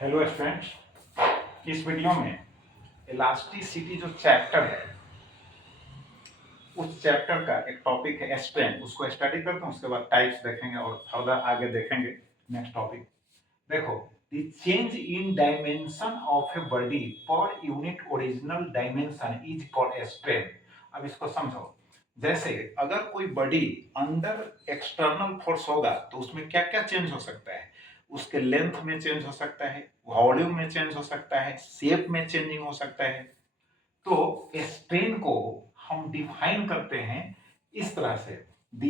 Hello students, इस video में elasticity जो चैप्टर है उस चैप्टर का एक टॉपिक है स्ट्रेन, उसको स्टडी करते हैं। उसके बाद टाइप्स देखेंगे और फर्दर आगे देखेंगे। नेक्स्ट टॉपिक देखो, the change in dimension of a body per unit original dimension is called strain. अब इसको समझो। जैसे अगर कोई बॉडी अंडर एक्सटर्नल फोर्स होगा तो उसमें क्या क्या चेंज हो सकता है। उसके लेंथ में चेंज हो सकता है, वॉल्यूम में चेंज हो सकता है, शेप में चेंजिंग हो सकता है। तो स्ट्रेन को हम डिफाइन करते हैं इस तरह से, the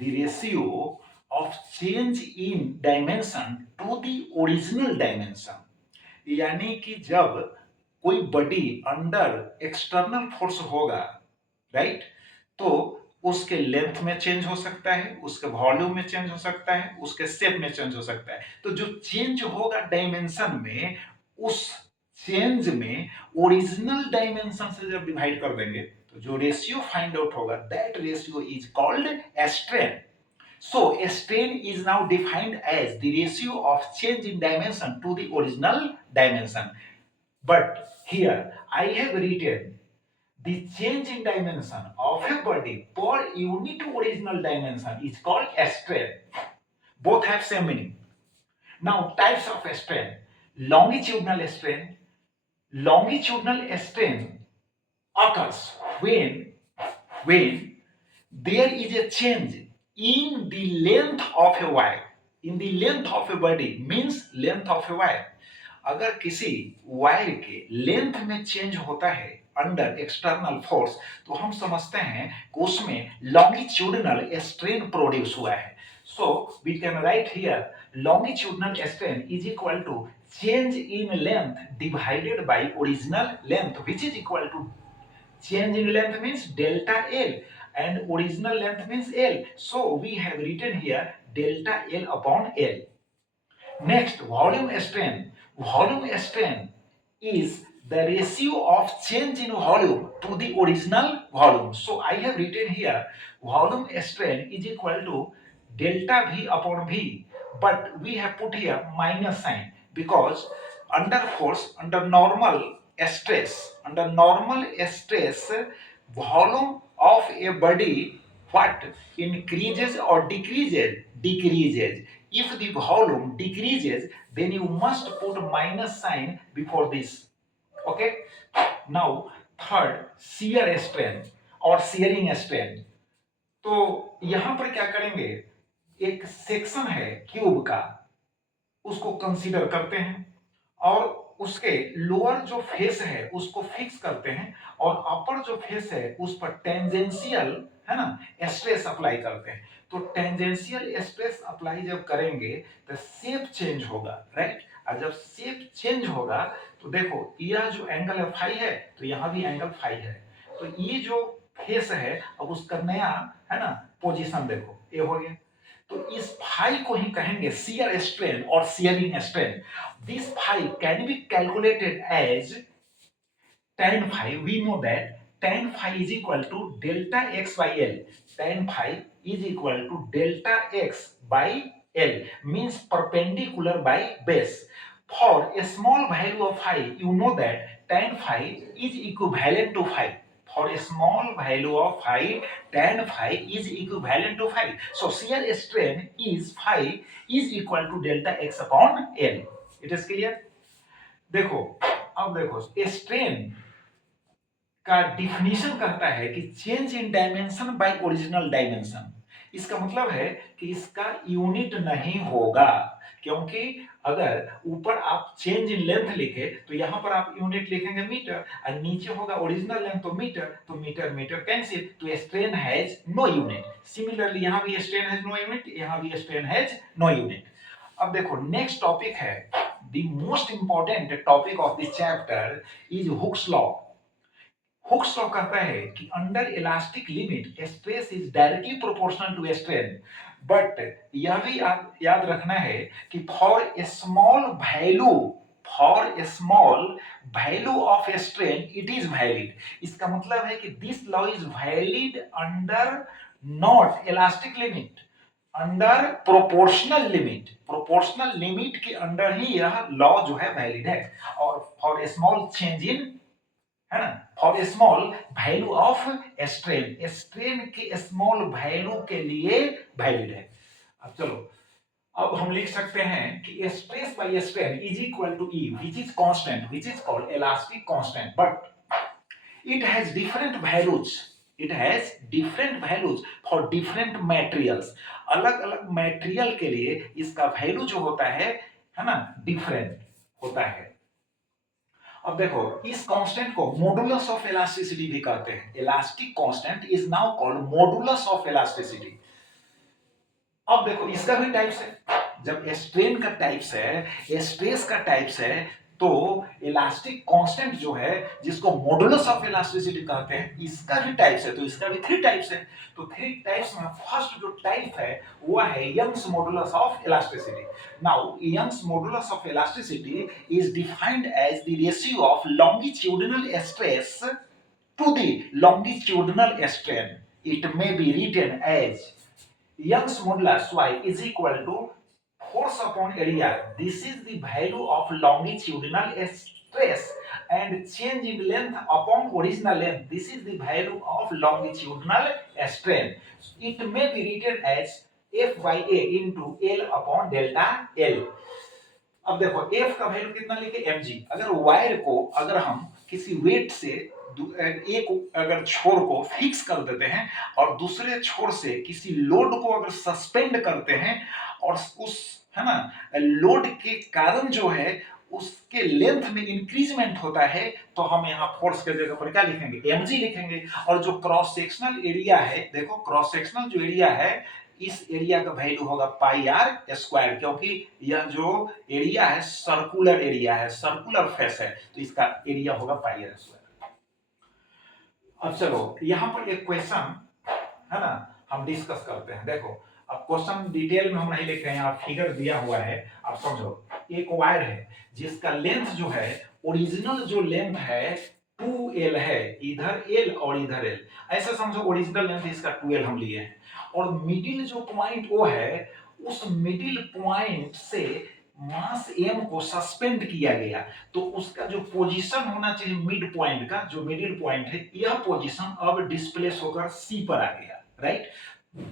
ratio of change in dimension to the original dimension. यानी कि जब कोई बॉडी अंडर एक्सटर्नल फोर्स होगा, राइट, तो उसके लेंथ में चेंज हो सकता है, उसके वॉल्यूम में चेंज हो सकता है, उसके शेप में चेंज हो सकता है। तो जो चेंज होगा डायमेंशन में, उस चेंज में ओरिजिनल डायमेंशन से जब डिवाइड कर देंगे तो जो रेशियो फाइंड आउट होगा, that ratio is called strain. So a strain is now defined as the ratio of change in dimension to the original dimension. But here I have written the change in dimension of a body per unit original dimension is called a strain. Both have same meaning. Now types of strain: longitudinal strain. Longitudinal strain occurs when there is a change in the length of a wire. In the length of a body means length of a wire. अगर किसी wire के length में change होता है under external force, तो हम समझते हैं कि उसमें लॉन्गिट्यूडिनल स्ट्रेन प्रोड्यूस हुआ है. So we can write here longitudinal strain is equal to change in length divided by original length, which is equal to change in length means delta L and original length means L. So we have written here delta L upon L. Next, volume strain. Volume strain is the ratio of change in volume to the original volume. So I have written here volume strain is equal to delta V upon V, but we have put here minus sign because under force, under normal stress, volume of a body what increases or decreases? Decreases. If the volume decreases, then you must put minus sign before this. Okay. Now third, shear strain और shearing strain. तो यहां पर क्या करेंगे, एक section है cube का, उसको कंसीडर करते हैं और उसके लोअर जो फेस है उसको फिक्स करते हैं और अपर जो फेस है उस पर टेंजेंशियल, है ना, स्ट्रेस अप्लाई करते हैं. तो टेंजेंशियल स्ट्रेस अप्लाई जब करेंगे तो शेप चेंज होगा, राइट. और जब शेप चेंज होगा तो देखो यह जो एंगल है फाई है, तो यहां भी एंगल फाई है. तो ये जो फेस है अब उसका नया, है ना, पोजीशन देखो, ये हो गया. तो इस फाई को ही कहेंगे शियर स्ट्रेन और shearing strain. This phi can be calculated as tan phi. We know that tan phi is equal to delta x by L. Tan phi is equal to delta x by L, means perpendicular by base. For a small value of phi, you know that tan phi is equivalent to phi. For a small value of phi, tan phi is equivalent to phi. So shear strain is phi is equal to delta x upon L. It is clear? देखो, अब देखो strain का definition कहता है कि change in dimension by original dimension. इसका मतलब है कि इसका यूनिट नहीं होगा, क्योंकि अगर ऊपर आप चेंज इन लेंथ लिखे तो यहां पर आप यूनिट लिखेंगे मीटर और नीचे होगा ओरिजिनल लेंथ तो मीटर, तो मीटर मीटर कैंसिल, तो strain has no unit. Similarly यहां भी स्ट्रेन हैज नो यूनिट, यहां भी स्ट्रेन हैज नो यूनिट. अब देखो नेक्स्ट टॉपिक है, the most important topic of this chapter is Hooke's law. Hooke's law कहता है कि under elastic limit stress is directly proportional to strain. But यह भी याद रखना है कि for a small value of strain it is valid. इसका मतलब है कि this law is valid under not elastic limit. Under proportional limit के अंडर ही यह लॉ जो है वैलिड है। और for a small change in, है ना, for a small value of strain, strain के स्मॉल वैल्यू के लिए वैलिड है। अब चलो, अब हम लिख सकते हैं कि stress by strain is equal to E which is constant, which is called elastic constant, but it has different values, it has different values for different materials, अलग अलग मटेरियल के लिए इसका वैल्यू जो होता है ना, डिफरेंट होता है। अब देखो, इस कांस्टेंट को मॉडुलस ऑफ इलास्टिसिटी भी कहते हैं। Elastic constant is now called modulus of elasticity. अब देखो, इसका भी टाइप्स है। जब स्ट्रेन का टाइप्स है, स्ट्रेस का टाइप्स है, तो इलास्टिक कांस्टेंट जो है, जिसको मॉडुलस ऑफ इलास्टिसिटी कहते हैं, इसका भी टाइप्स है। तो इसका भी 3 टाइप्स है। तो 3 टाइप्स में फर्स्ट जो टाइप है वो है Young's modulus of elasticity. Now Young's modulus of elasticity is defined as the ratio of longitudinal stress to the longitudinal strain. It may be written as Young's modulus y is equal to force upon area. This is the value of longitudinal stress, and change in length upon original length. This is the value of longitudinal strain. It may be written as F by A into L upon delta L. अब देखो, F का value कितना लिखे, mg। अगर wire को, अगर हम किसी वेट से एक अगर छोर को फिक्स कर देते हैं और दूसरे छोर से किसी लोड को अगर सस्पेंड करते हैं और उस, है ना, लोड के कारण जो है उसके लेंथ में इंक्रीजमेंट होता है, तो हम यहाँ फोर्स के जगह पर क्या लिखेंगे, mg लिखेंगे। और जो क्रॉस सेक्शनल एरिया है, देखो क्रॉस सेक्शनल जो एरिया है, इस एरिया का वैल्यू होगा पाई आर स्क्वायर, क्योंकि यह जो एरिया है सर्कुलर एरिया है, सर्कुलर फेस है, तो इसका एरिया होगा पाई आर स्क्वायर। अब चलो, यहां पर एक क्वेश्चन है ना, हम डिस्कस करते हैं। देखो, अब क्वेश्चन डिटेल में हम नहीं लिख रहे हैं, आप फिगर दिया हुआ है, आप समझो। एक वायर है जिसका लेंथ जो है, ओरिजिनल जो लेंथ है 2l है, इधर l और इधर l, ऐसा समझो ओरिजिनल लेंथ इसका 2l हम लिए हैं। और मिडिल जो पॉइंट वो है, उस मिडिल पॉइंट से मास m को सस्पेंड किया गया, तो उसका जो पोजीशन होना चाहिए मिड पॉइंट का, जो मिडिल पॉइंट है, यह पोजीशन अब डिस्प्लेस होकर c पर आ गया, राइट।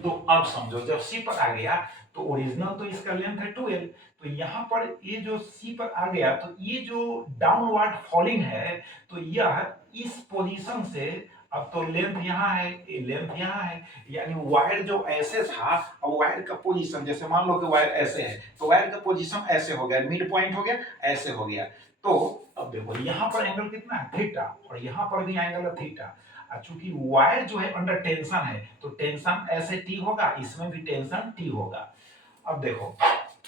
तो अब समझो, जब c पर आ गया तो ओरिजिनल तो इसका लेंथ है 2l, तो यहां पर ये जो c पर आ गया, तो ये जो डाउनवर्ड फॉलिंग है, तो यह इस पोजीशन से, अब तो लेंथ यहाँ है, ये लेंथ यहाँ है, यानी वायर जो ऐसे था, अब वायर का पोजीशन, जैसे मान लो कि वायर ऐसे है, तो वायर का पोजीशन ऐसे हो गया, मिड पॉइंट हो गया, ऐसे हो गया। तो अब देखो, यहाँ पर एंगल कितना है, थीटा, और यहाँ पर भी एंगल है थीटा। चूंकि वायर जो है अंडर टेंशन है, तो टेंशन ऐसे टी होगा, इसमें भी टेंशन टी होगा। अब देखो,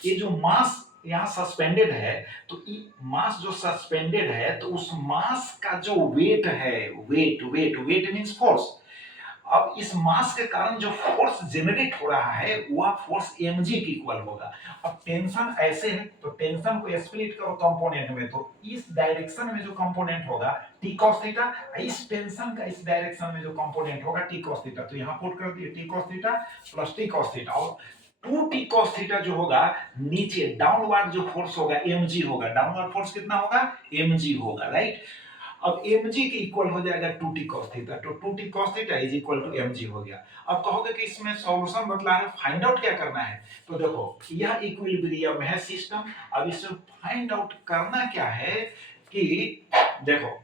ये जो मास यहाँ सस्पेंडेड है, तो मास जो सस्पेंडेड है, तो उस मास का जो वेट है, वेट मींस फोर्स। अब इस मास के कारण जो फोर्स जनरेट हो रहा है, वह फोर्स mg की इक्वल होगा। अब टेंशन ऐसे है, तो टेंशन को स्प्लिट करो कंपोनेंट में, तो इस डायरेक्शन में जो कंपोनेंट होगा t cos थीटा, इस टेंशन का इस डायरेक्शन में जो कंपोनेंट होगा t cos थीटा, तो यहां पुट कर दिए t cos theta plus t cos theta, और 2t cos थीटा जो होगा, नीचे डाउनवर्ड जो फोर्स होगा mg होगा। डाउनवर्ड फोर्स कितना होगा, mg होगा, राइट। अब mg के इक्वल हो जाएगा 2t cos थीटा, तो 2t cos theta is equal to mg हो गया। अब कहोगे कि इसमें सॉल्यूशन बतला है, फाइंड आउट क्या करना है, तो देखो, यह इक्विलिब्रियम है सिस्टम। अब इसमें फाइंड आउट करना क्या है कि देखो,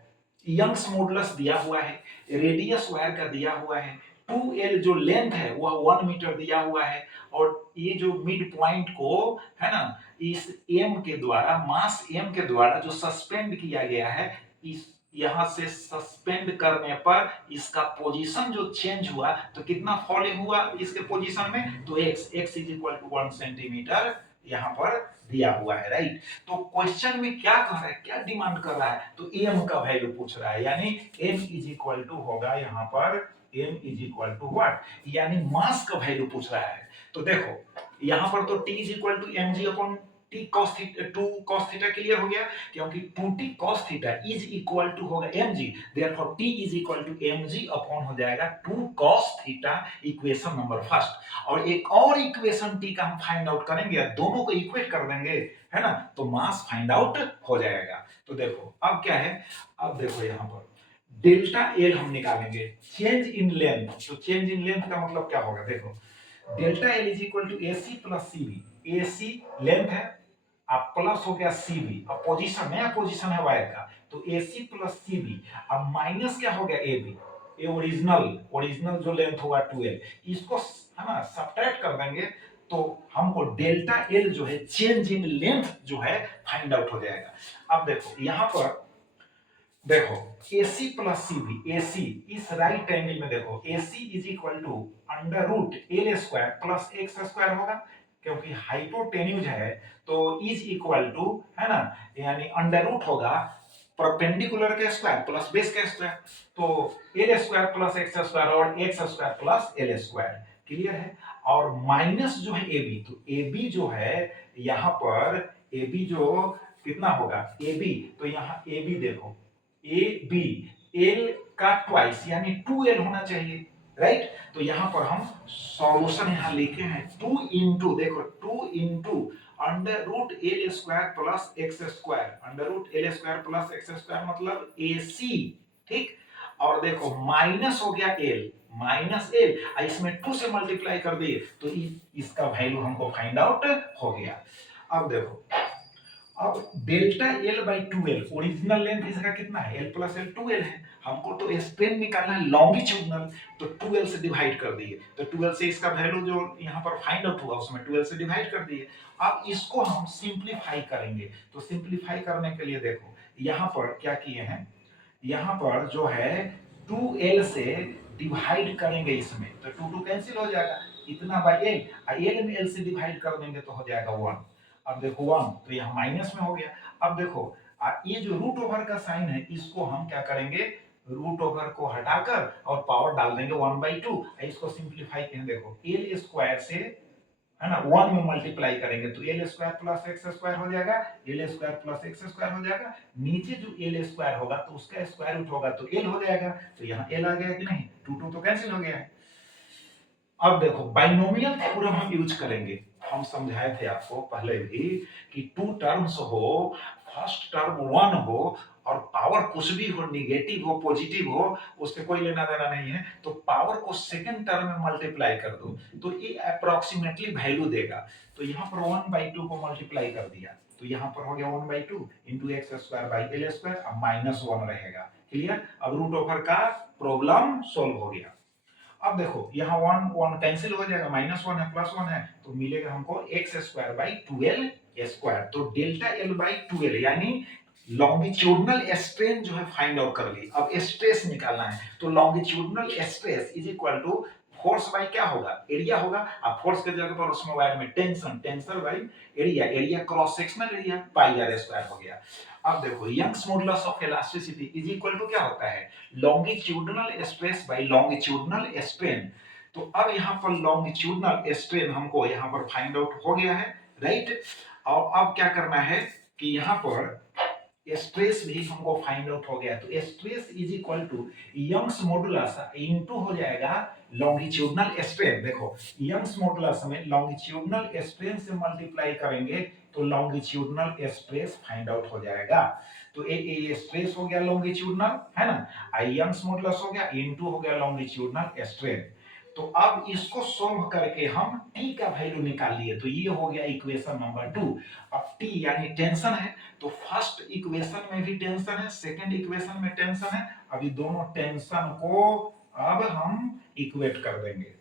यंग्स मॉडुलस दिया हुआ है, रेडियस वायर का दिया हुआ है, 2l जो लेंथ है वह 1 मीटर दिया हुआ है, और ये जो मिड पॉइंट को, है ना, इस m के द्वारा, मास m के द्वारा जो सस्पेंड किया गया है, इस यहां से सस्पेंड करने पर इसका पोजीशन जो चेंज हुआ, तो कितना फॉलिंग हुआ इसके पोजीशन में, तो x is equal to 1 centimetre यहां पर दिया हुआ है, राइट। तो क्वेश्चन में क्या कह रहा है, क्या डिमांड कर रहा है, तो m का वैल्यू पूछ रहा है, यानी m इज इक्वल टू होगा यहां पर m is equal to what, यानी मास का वैल्यू पूछ रहा है। तो देखो, यहां पर तो t is equal to mg upon T cos theta, 2 cos theta clear हो गया, क्योंकि 2t cos theta is equal to होगा mg, therefore t is equal to mg upon हो जाएगा 2 cos theta, equation number first. और एक और equation t का हम फाइंड आउट करेंगे, दोनों को इक्वेट कर देंगे, है ना, तो मास फाइंड आउट हो जाएगा। तो देखो अब क्या है, अब देखो यहां पर डेल्टा एल हम निकालेंगे, चेंज इन लेंथ। तो चेंज इन लेंथ का मतलब क्या होगा, देखो delta L is equal to AC plus CB, AC length है, अब प्लस हो गया CB, अब पोजीशन, नया पोजीशन है वायर का, तो AC प्लस CB, अब माइनस क्या हो गया AB, ये ओरिजिनल जो लेंथ होगा 2L, इसको है ना सब्ट्रैक्ट कर देंगे, तो हमको डेल्टा एल जो है चेंज इन लेंथ जो है फाइंड आउट हो जाएगा। अब देखो यहां पर देखो AC प्लस CB, AC इस राइट एंगल में देखो AC is equal to under root L square plus x square होगा, क्योंकि हाइपोटेन्यूज है तो इज इक्वल टू, है ना, यानी अंडर रूट होगा परपेंडिकुलर के स्क्वायर प्लस बेस के स्क्वायर, तो L square plus x square और X square plus L square, clear है। और माइनस जो है AB, तो AB जो है यहां पर AB जो कितना होगा AB, तो यहां AB देखो ए बी, एल का ट्वाइस यानी 2L होना चाहिए, राइट। तो यहां पर हम सॉल्यूशन यहां लिखे हैं 2 इंटू, देखो 2 into under root L square plus x square, under root L square plus x square मतलब AC, ठीक। और देखो माइनस हो गया एल, माइनस एल, इसमें 2 से मल्टीप्लाई कर दिए तो इसका वैल्यू हमको फाइंड आउट हो गया। अब देखो अब delta L by 2L, original length इसका कितना है, L प्लस एल 2L है, हमको तो स्ट्रेन निकालना है लॉन्गिट्यूडनल, तो 2L से डिवाइड कर दिए, तो 2L से इसका वैल्यू जो यहाँ पर फाइंड आउट हुआ उसमें 2L से डिवाइड कर दिए। अब इसको हम सिंप्लीफाई करेंगे, तो सिंप्लीफाई करने के लिए देखो यहाँ पर क्या किए हैं, यहाँ पर जो है 2L से डिवाइड करेंगे इसमें, तो 2 2 कैंसिल हो जाएगा, इतना बाई एल, एल में एल से डिवाइड कर देंगे तो हो जाएगा 1। अब देखो 1 तो यहाँ माइनस में हो गया। अब देखो ये जो रूट ओवर का साइन है इसको हम क्या करेंगे, रूट ओवर को हटाकर और पावर डाल देंगे 1/2, इसको सिंप्लीफाई करें, देखो एल स्क्वायर से, है ना, 1 में मल्टीप्लाई करेंगे तो L square plus x square हो जाएगा, L square plus x square हो जाएगा, नीचे जो एल स्क्वायर होगा तो उसका स्क्वायर रूट होगा तो एल हो जाएगा, तो यहाँ एल आ गया कि नहीं, 2 2 तो कैंसिल हो गया है। अब देखो बाइनोमियल थ्योरम हम यूज करेंगे, हम समझाए थे आपको पहले भी कि 2 टर्म्स हो, फर्स्ट टर्म 1 हो और पावर कुछ भी हो, निगेटिव हो पॉजिटिव हो, उससे कोई लेना देना नहीं है, तो पावर को सेकंड टर्म में मल्टीप्लाई कर दो तो ये अप्रोक्सीमेटली वैल्यू देगा। तो यहाँ पर 1/2 को मल्टीप्लाई कर दिया तो यहाँ पर हो गया 1/2 into x square by L square, अब -1 रहेगा, क्लियर। अब रूट ओवर का प्रॉब्लम सोल्व हो गया। अब देखो यहाँ 1 1 कैंसिल हो जाएगा, -1 है +1 है तो मिलेगा हमको x square by 2L square, तो डेल्टा एल बाई 2L यानी लॉन्गिट्यूडनल स्ट्रेन जो है फाइंड आउट कर ली। अब स्ट्रेस निकालना है तो longitudinal stress is equal to force by क्या होगा, एरिया होगा, अब फोर्स के जगह पर उसमें वायर में tension, tension by area, area cross sectional area pi r square हो गया। अब देखो Young's modulus of elasticity is equal to क्या होता है, longitudinal stress by longitudinal strain. तो अब यहाँ पर लॉन्गिट्यूडनल स्ट्रेन हमको यहाँ पर फाइंड आउट हो गया है, राइट। और अब क्या करना है कि यहाँ पर स्ट्रेस भी हमको फाइंड आउट हो गया, तो stress is equal to Young's modulus into हो जाएगा लॉन्गिट्यूडनल स्ट्रेन। देखो यंग्स मॉडुलस में लॉन्गिट्यूडनल स्ट्रेन से मल्टीप्लाई करेंगे तो लॉन्गिट्यूडनल स्ट्रेस फाइंड आउट हो जाएगा। तो ये स्ट्रेस हो गया लॉन्गिट्यूडनल, है ना, यंग्स मॉडुलस हो गया इनटू हो गया लॉन्गिट्यूडनल स्ट्रेन। तो अब इसको सोल्व करके हम t का वैल्यू निकाल लिए, तो ये हो गया इक्वेशन नंबर 2। अब t यानी टेंशन है, तो फर्स्ट इक्वेशन में भी टेंशन है, सेकंड इक्वेशन में टेंशन है, अभी दोनों टेंशन को अब हम इक्वेट कर देंगे।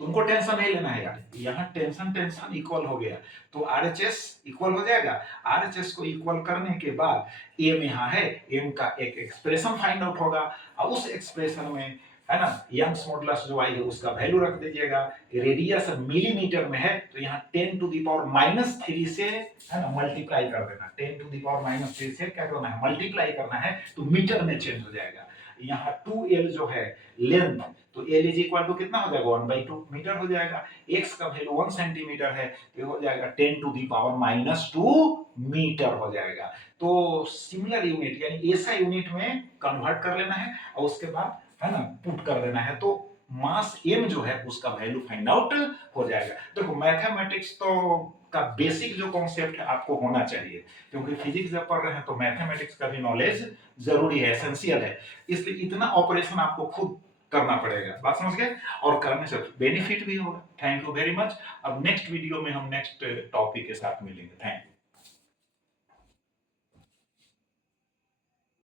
तुमको टेंशन नहीं लेना है यार, यहाँ टेंशन टेंशन इक्वल हो गया तो आरएचएस इक्वल हो जाएगा। आरएचएस को इक्वल करने के बाद एम यहाँ है, एम का एक एक्सप्रेशन फाइंड आउट होगा और उस एक्सप्रेशन में, है ना, यंग्स मॉडुलस जो आई है उसका वैल्यू रख दीजिएगा। रेडियस मिलीमीटर में है तो यहाँ 10 टू द पावर -3 से, है ना, मल्टीप्लाई कर देना, 10 टू द पावर -3 से क्या करना है, मल्टीप्लाई करना है, तो मीटर में चेंज हो जाएगा। यहाँ 2l जो है लेंथ, तो l इज इक्वल टू कितना हो जाएगा 1/2 मीटर हो जाएगा। x का वैल्यू 1 सेंटीमीटर है तो ये हो जाएगा 10 टू दी पावर -2 मीटर हो जाएगा। तो सिमिलर यूनिट यानी ऐसा यूनिट में कन्वर्ट कर लेना है और उसके बाद है ना पुट कर देना है, तो मास m जो है उसका वैल्यू फाइंड आउट हो जाएगा। देखो मैथमेटिक्स तो का बेसिक जो कॉन्सेप्ट है आपको होना चाहिए, क्योंकि फिजिक्स जब पढ़ रहे हैं तो मैथमेटिक्स का भी नॉलेज जरूरी है, एसेंशियल है, इसलिए इतना ऑपरेशन आपको खुद करना पड़ेगा। बात समझ गए? और करने से बेनिफिट भी होगा। Thank you very much. अब नेक्स्ट वीडियो में हम नेक्स्ट टॉपिक के साथ मिलेंगे। Thank you.